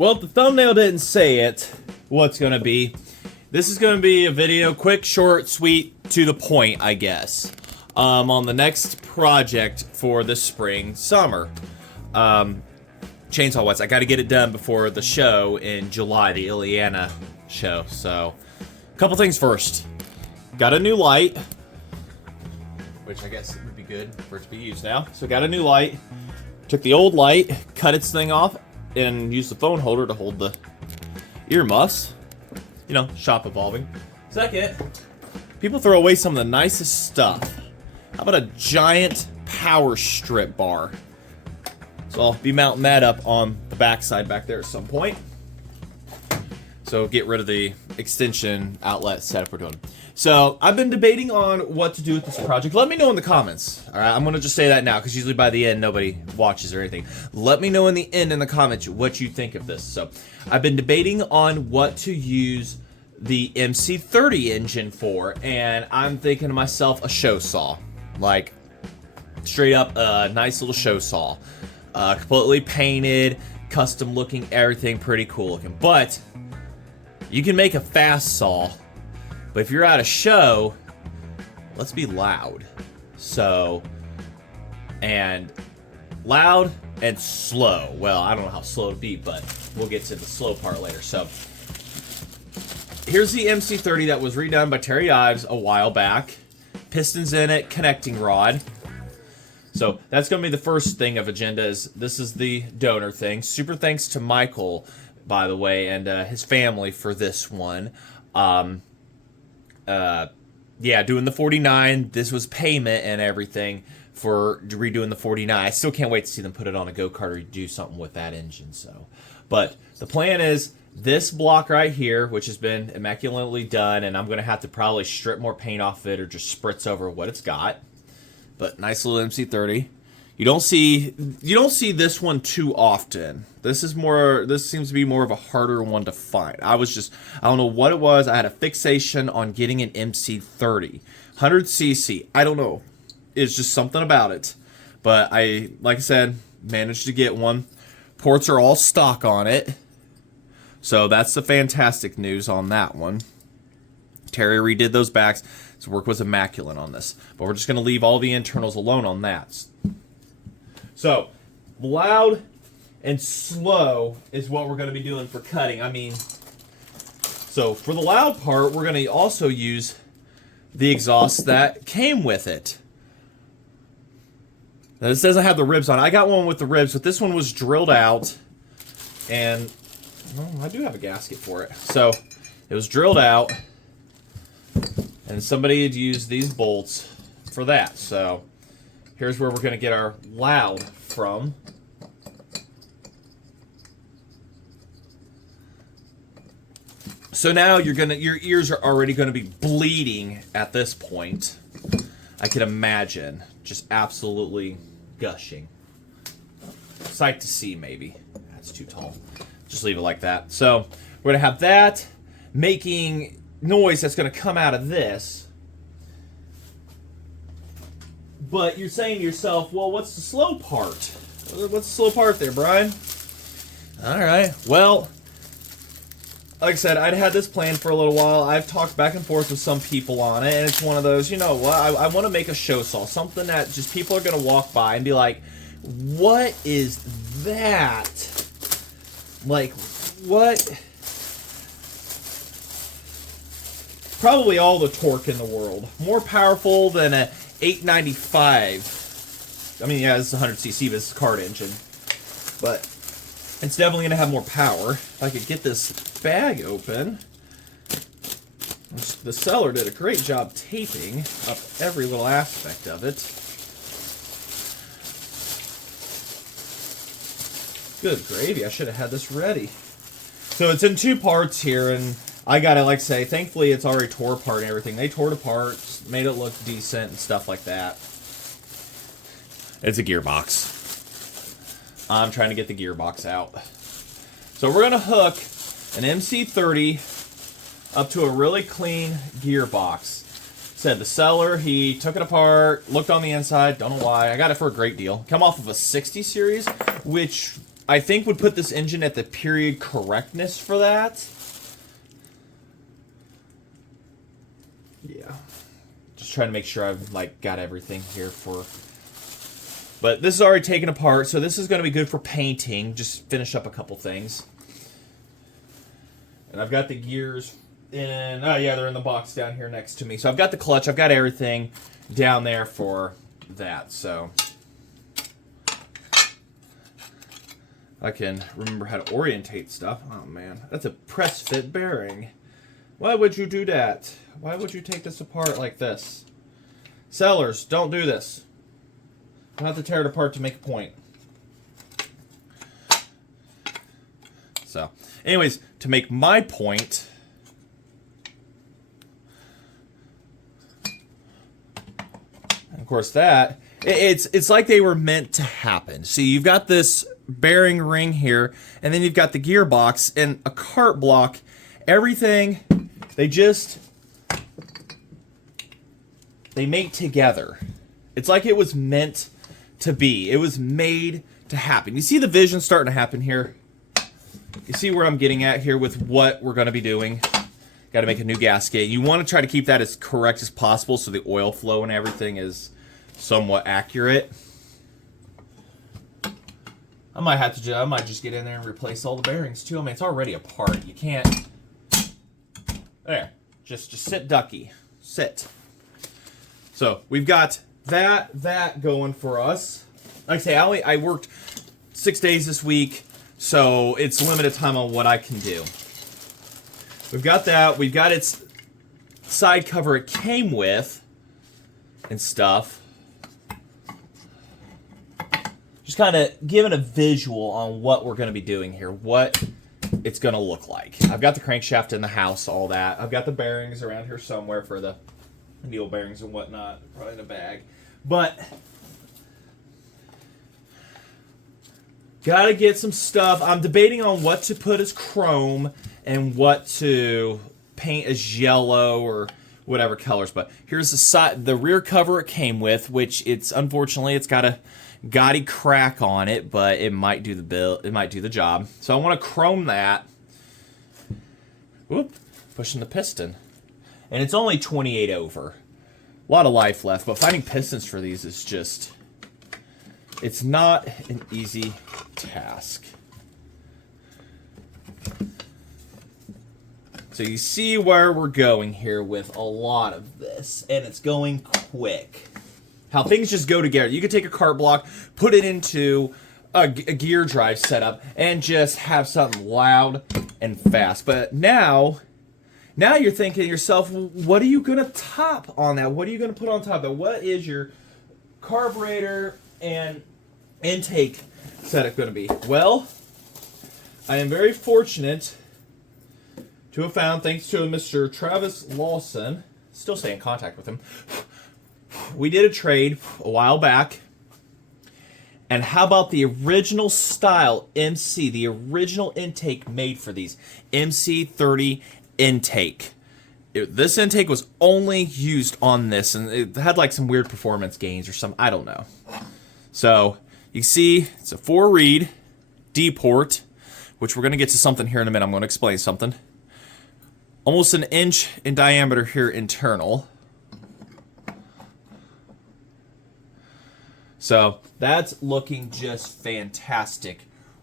Well, the thumbnail didn't say it, what's going to be. This is going to be a video, quick, short, sweet, to the point, I guess. On the next project for the spring, summer. Chainsaw West. I got to get it done before the show in July, the Ileana show. So, a couple things first. Got a new light, which I guess it would be good for it to be used now. So, got a new light. Took the old light, cut its thing off, and used the phone holder to hold the earmuffs. You know, shop evolving. Second, people throw away some of the nicest stuff. How about a giant power strip bar? So I'll be mounting that up on the backside back there at some point. So get rid of the extension outlet setup we're doing. So I've been debating on what to do with this project. Let me know in the comments. All right, I'm gonna just say that now because usually by the end nobody watches or anything. Let me know in the end in the comments what you think of this. So I've been debating on what to use the MC30 engine for, and I'm thinking to myself a show saw, like straight up a nice little show saw, completely painted, custom looking, everything pretty cool looking. But you can make a fast saw. But if you're at a show, let's be loud. So, and loud and slow. Well, I don't know how slow it'd be, but we'll get to the slow part later. So, here's the MC30 that was redone by Terry Ives a while back. Pistons in it, connecting rod. So, that's going to be the first thing of agenda. This is the donor thing. Super thanks to Michael, by the way, and his family for this one. Yeah, doing the 49. This was payment and everything for redoing the 49. I still can't wait to see them put it on a go-kart or do something with that engine. So, but the plan is this block right here, which has been immaculately done, and I'm going to have to probably strip more paint off of it or just spritz over what it's got. But nice little MC30. You don't see this one too often. This seems to be more of a harder one to find. I don't know what it was. I had a fixation on getting an MC30. 100cc. I don't know. It's just something about it. But like I said, managed to get one. Ports are all stock on it. So that's the fantastic news on that one. Terry redid those backs. His work was immaculate on this. But we're just going to leave all the internals alone on that. So, loud and slow is what we're going to be doing for cutting. I mean, so for the loud part, we're going to also use the exhaust that came with it. Now, this doesn't have the ribs on it. I got one with the ribs, but this one was drilled out. And, well, I do have a gasket for it. So, it was drilled out. And somebody had used these bolts for that. So, here's where we're going to get our loud from. So now your ears are already going to be bleeding at this point. I can imagine. Just absolutely gushing. Sight to see, maybe. That's too tall. Just leave it like that. So we're going to have that making noise that's going to come out of this. But you're saying to yourself, well, what's the slow part? What's the slow part there, Brian? All right. Well, like I said, I'd had this plan for a little while. I've talked back and forth with some people on it, and it's one of those, you know what? I want to make a show saw, something that just people are going to walk by and be like, what is that? Like, what? Probably all the torque in the world. More powerful than a 895. I mean, yeah, this is 100cc, but it's a kart engine. But it's definitely going to have more power. If I could get this bag open. The seller did a great job taping up every little aspect of it. Good gravy, I should have had this ready. So it's in two parts here, and I gotta, like, say, thankfully it's already tore apart and everything. They tore it apart, made it look decent and stuff like that. It's a gearbox. I'm trying to get the gearbox out. So we're gonna hook an MC30 up to a really clean gearbox. Said the seller, he took it apart, looked on the inside, don't know why. I got it for a great deal. Come off of a 60 series, which I think would put this engine at the period correctness for that. Yeah. Just trying to make sure I've like got everything here for... But this is already taken apart, so this is going to be good for painting. Just finish up a couple things. And I've got the gears in... Oh, yeah, they're in the box down here next to me. So I've got the clutch. I've got everything down there for that, so... I can remember how to orientate stuff. Oh, man. That's a press-fit bearing. Why would you do that? Why would you take this apart like this? Sellers, don't do this. You have to tear it apart to make a point. So, anyways, to make my point... And of course that... It's like they were meant to happen. See, you've got this bearing ring here, and then you've got the gearbox and a cart block. Everything, they mate together. It's like it was meant to be. It was made to happen. You see the vision starting to happen here? You see where I'm getting at here with what we're going to be doing? Got to make a new gasket. You want to try to keep that as correct as possible so the oil flow and everything is somewhat accurate. I might just get in there and replace all the bearings too. I mean, it's already apart. You can't... There. Just sit ducky. Sit. So, we've got that going for us. Like I say, I worked 6 days this week, so it's limited time on what I can do. We've got that. We've got its side cover it came with and stuff. Just kind of giving a visual on what we're going to be doing here, what it's going to look like. I've got the crankshaft in the house, all that. I've got the bearings around here somewhere for the needle bearings and whatnot, probably in a bag. But gotta get some stuff. I'm debating on what to put as chrome and what to paint as yellow or whatever colors. But here's the rear cover it came with, which unfortunately it's got a gaudy crack on it, but it might do the job. So I want to chrome that. Whoop, pushing the piston. And it's only 28 over. A lot of life left, but finding pistons for these is just... It's not an easy task. So you see where we're going here with a lot of this, and it's going quick. How things just go together. You could take a cart block, put it into a gear drive setup, and just have something loud and fast. But now you're thinking to yourself, well, what are you going to top on that? What are you going to put on top of that? What is your carburetor and intake setup going to be? Well, I am very fortunate to have found, thanks to Mr. Travis Lawson, still stay in contact with him, we did a trade a while back. And how about the original style MC, the original intake made for these MC30 intake? This intake was only used on this, and it had like some weird performance gains or some, I don't know. So you see it's a 4-reed D port, which we're going to get to something here in a minute. I'm going to explain something. Almost an inch in diameter here internal. So that's looking just fantastic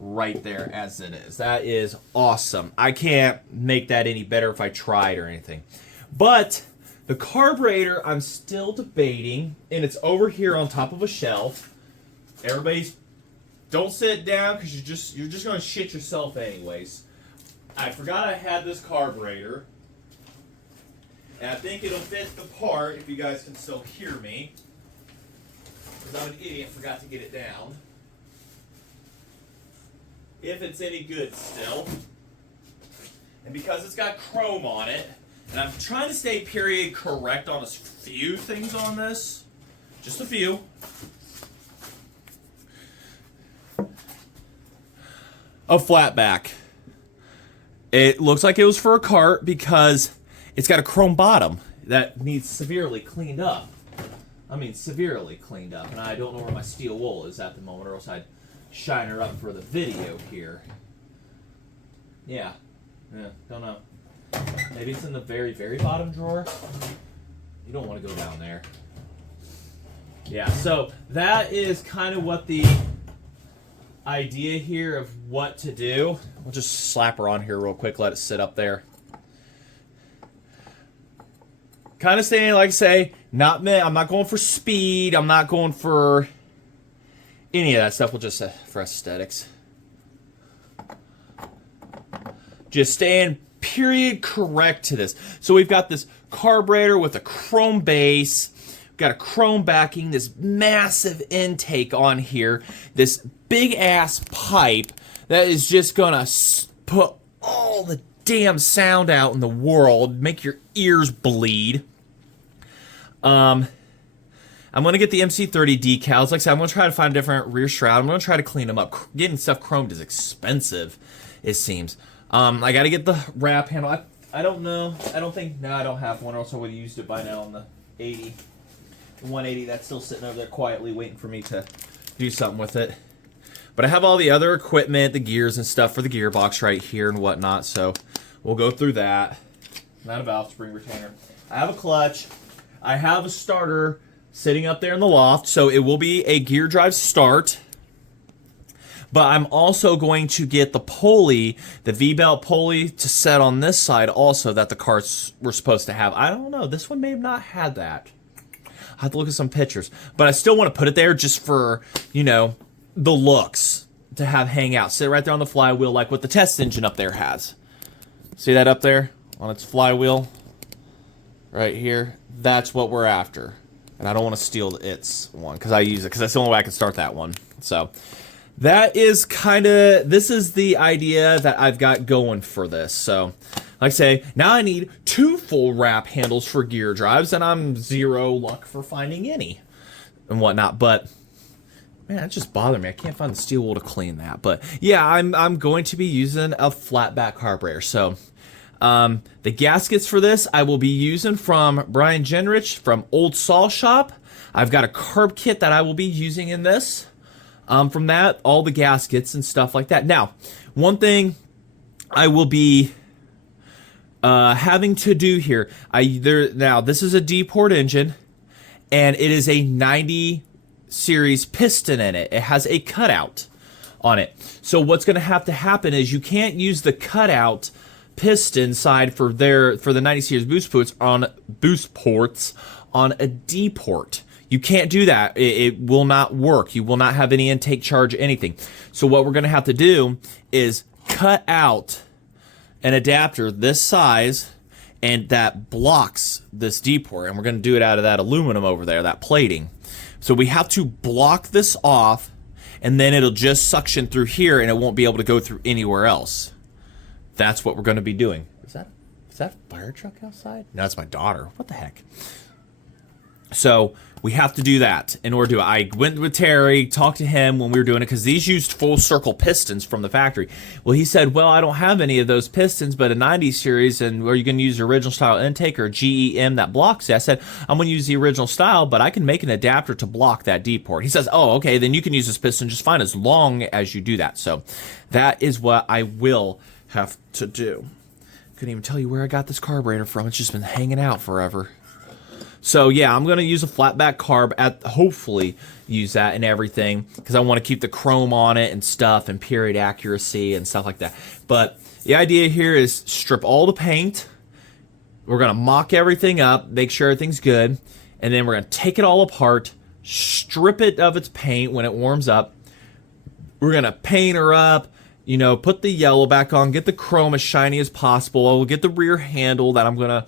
right there as it is. That is awesome. I can't make that any better if I tried or anything. But the carburetor, I'm still debating, and it's over here on top of a shelf. Everybody's, don't sit down because you're just going to shit yourself anyways. I forgot I had this carburetor, and I think it'll fit the part if you guys can still hear me. Because I'm an idiot, forgot to get it down. If it's any good still. And because it's got chrome on it, and I'm trying to stay period correct on a few things on this. Just a few. A flat back. It looks like it was for a cart because it's got a chrome bottom that needs severely cleaned up. I mean, severely cleaned up. And I don't know where my steel wool is at the moment, or else I'd shine her up for the video here. Yeah, don't know. Maybe it's in the very, very bottom drawer. You don't want to go down there. Yeah, so that is kind of what the idea here of what to do. We'll just slap her on here real quick, let it sit up there. Kind of staying, like I say, I'm not going for speed. I'm not going for any of that stuff. We'll just for aesthetics. Just staying period correct to this. So we've got this carburetor with a chrome base. We've got a chrome backing, this massive intake on here, this big ass pipe that is just gonna put all the damn sound out in the world, make your ears bleed. I'm gonna get the MC30 decals. Like I said, I'm gonna try to find a different rear shroud. I'm gonna try to clean them up. Getting stuff chromed is expensive, it seems. I gotta get the wrap handle. I don't know. I don't have one, or else I would have used it by now on the 80. The 180, that's still sitting over there quietly waiting for me to do something with it. But I have all the other equipment, the gears and stuff for the gearbox right here and whatnot, so we'll go through that. Not a valve spring retainer. I have a clutch. I have a starter sitting up there in the loft, so it will be a gear drive start. But I'm also going to get the pulley, the V-belt pulley, to set on this side also that the carts were supposed to have. I don't know. This one may have not had that. I'll have to look at some pictures. But I still want to put it there just for, you know, the looks to have hang out. Sit right there on the flywheel like what the test engine up there has. See that up there on its flywheel? Right here. That's what we're after. And I don't want to steal its one because I use it because that's the only way I can start that one. So that is this is the idea that I've got going for this. So, like I say, now I need 2 full wrap handles for gear drives, and I'm zero luck for finding any and whatnot. But, man, that just bothered me. I can't find the steel wool to clean that. But, yeah, I'm going to be using a flat back carburetor. So, the gaskets for this I will be using from Brian Genrich from Old Saw Shop. I've got a carb kit that I will be using in this. From that, all the gaskets and stuff like that. Now, one thing I will be having to do here. Now, this is a D-port engine, and it is a 90 series piston in it. It has a cutout on it. So what's going to have to happen is you can't use the cutout piston side for the 90 series boost ports on a D-port. You can't do that. It will not work. You will not have any intake charge, anything. So what we're going to have to do is cut out an adapter this size and that blocks this D-port. And we're going to do it out of that aluminum over there, that plating. So we have to block this off, and then it'll just suction through here and it won't be able to go through anywhere else. That's what we're going to be doing. Is that a fire truck outside? No, that's my daughter. What the heck? So we have to do that in order to do it. I went with Terry, talked to him when we were doing it, because these used full circle pistons from the factory. Well, he said, well, I don't have any of those pistons, but a 90 series, and are you going to use the original style intake or GEM that blocks it? I said, I'm going to use the original style, but I can make an adapter to block that D-port. He says, oh, okay, then you can use this piston just fine as long as you do that. So that is what I will have to do. Couldn't even tell you where I got this carburetor from. It's just been hanging out forever. So yeah, I'm going to use a flatback carb, hopefully use that and everything, because I want to keep the chrome on it and stuff and period accuracy and stuff like that. But the idea here is strip all the paint. We're going to mock everything up, make sure everything's good, and then we're going to take it all apart, strip it of its paint when it warms up. We're going to paint her up, you know, put the yellow back on, get the chrome as shiny as possible. We'll get the rear handle that I'm going to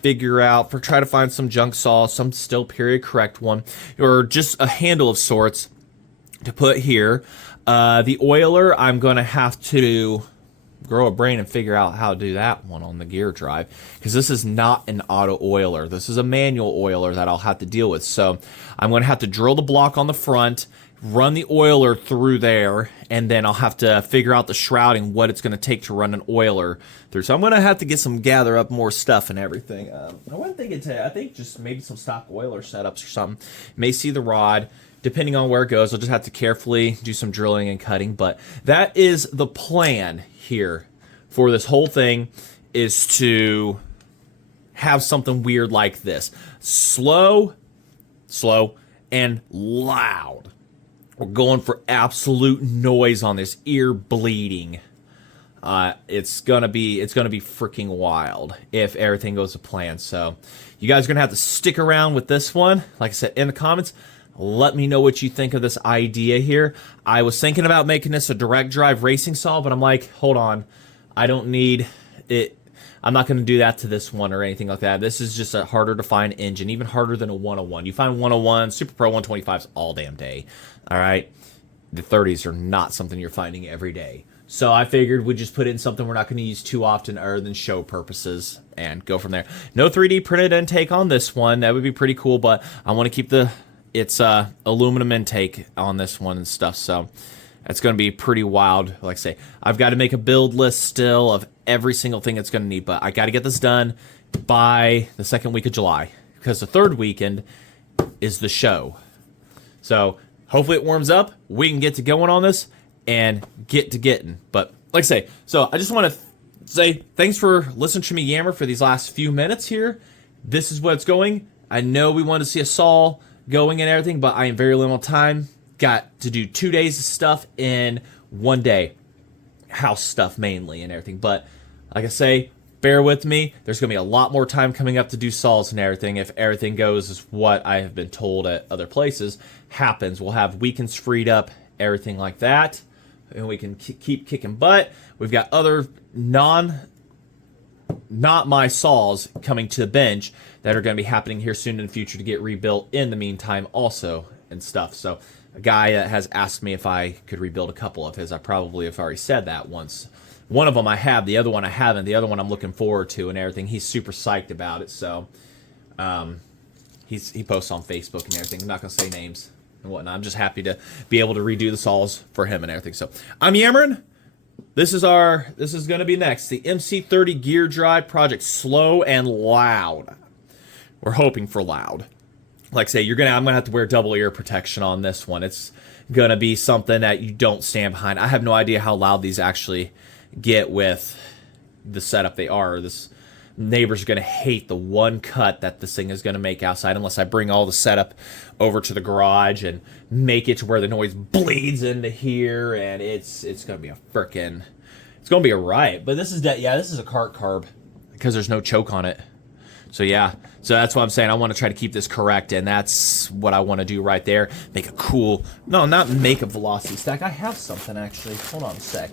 figure out, try to find some junk saw, some still period correct one, or just a handle of sorts to put here. The oiler, I'm going to have to grow a brain and figure out how to do that one on the gear drive, because this is not an auto oiler. This is a manual oiler that I'll have to deal with. So I'm going to have to drill the block on the front, run the oiler through there, and then I'll have to figure out the shrouding, what it's going to take to run an oiler through. So I'm going to have to get gather up more stuff and everything. I wasn't thinking today. I think just maybe some stock oiler setups or something. You may see the rod. depending on where it goes. I'll just have to carefully do some drilling and cutting, but that is the plan here for this whole thing, is to have something weird like this. Slow, and loud. We're going for absolute noise on this, ear bleeding. It's gonna be freaking wild if everything goes to plan. So you guys are gonna have to stick around with this one. Like I said, in the comments, let me know what you think of this idea here. I was thinking about making this a direct drive racing saw, but I'm like, hold on, I don't need it. I'm not going to do that to this one or anything like that. This is just a harder to find engine, even harder than a 101. You find 101, Super Pro 125s all damn day. All right, the 30s are not something you're finding every day. So I figured we'd just put in something we're not going to use too often other than show purposes and go from there. No 3D printed intake on this one. That would be pretty cool, but I want to keep its aluminum intake on this one and stuff. So it's going to be pretty wild. Like I say, I've got to make a build list still of every single thing it's going to need, but I got to get this done by the second week of July, because the third weekend is the show. So hopefully it warms up. We can get to going on this and get to getting. But like I say, so I just want to say thanks for listening to me yammer for these last few minutes here. This is what's going. I know we want to see a saw going and everything, but I am very limited time. Got to do 2 days of stuff in 1 day. House stuff mainly and everything. But like I say, bear with me. There's going to be a lot more time coming up to do saws and everything. If everything goes as what I have been told at other places happens, we'll have weekends freed up, everything like that. And we can keep kicking butt. We've got other not my saws coming to the bench that are going to be happening here soon in the future to get rebuilt in the meantime also and stuff. So a guy has asked me if I could rebuild a couple of his. I probably have already said that once. One of them I have, the other one I haven't. The other one I'm looking forward to and everything. He's super psyched about it. So he posts on Facebook and everything. I'm not going to say names and whatnot. I'm just happy to be able to redo the saws for him and everything. So I'm yammering. This is going to be next. The MC30 gear drive project, slow and loud. We're hoping for loud. Like I say, I'm gonna have to wear double ear protection on this one. It's gonna be something that you don't stand behind. I have no idea how loud these actually get with the setup they are. This neighbors are gonna hate the one cut that this thing is gonna make outside unless I bring all the setup over to the garage and make it to where the noise bleeds into here, and it's gonna be it's gonna be a riot. But this is a cart carb because there's no choke on it. So yeah, so that's what I'm saying. I want to try to keep this correct, and that's what I want to do right there. Make a cool, no, not make a velocity stack. I have something actually. Hold on a sec.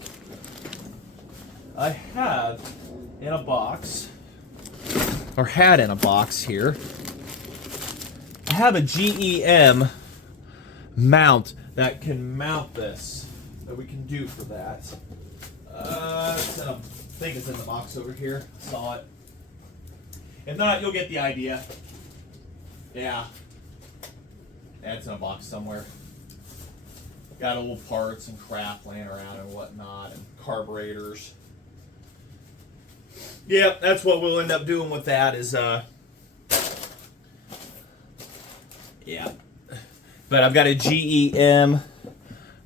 I have in a box, or had in a box here, I have a GEM mount that can mount this, that we can do for that. I think it's in the box over here. I saw it. If not, you'll get the idea. Yeah. It's in a box somewhere. Got old parts and crap laying around and whatnot, and carburetors. Yep, that's what we'll end up doing with that is, yeah. But I've got a GEM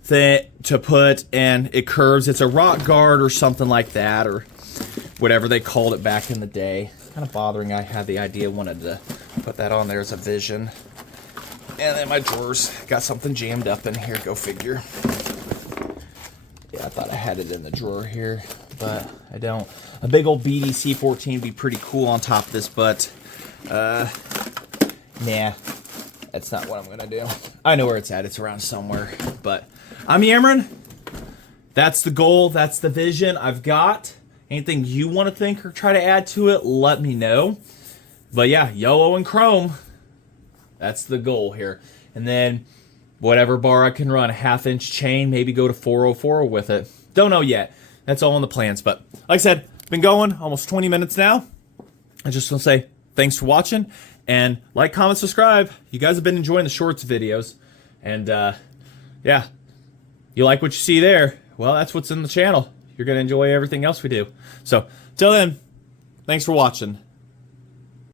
thing to put, and it curves. It's a rock guard or something like that, or whatever they called it back in the day. Kind of bothering. I had the idea, wanted to put that on there as a vision. And then my drawers got something jammed up in here. Go figure. Yeah, I thought I had it in the drawer here, but I don't. A big old BDC 14 would be pretty cool on top of this, but nah, that's not what I'm gonna do. I know where it's at. It's around somewhere. But I'm yammering. That's the goal. That's the vision I've got. Anything you want to think or try to add to it, let me know. But yeah, yellow and chrome. That's the goal here. And then whatever bar I can run, a 1/2-inch chain, maybe go to 404 with it. Don't know yet. That's all in the plans. But like I said, been going almost 20 minutes now. I just want to say thanks for watching. And like, comment, subscribe. You guys have been enjoying the shorts videos. And yeah, you like what you see there. Well, that's what's in the channel. You're going to enjoy everything else we do. So, till then, thanks for watching.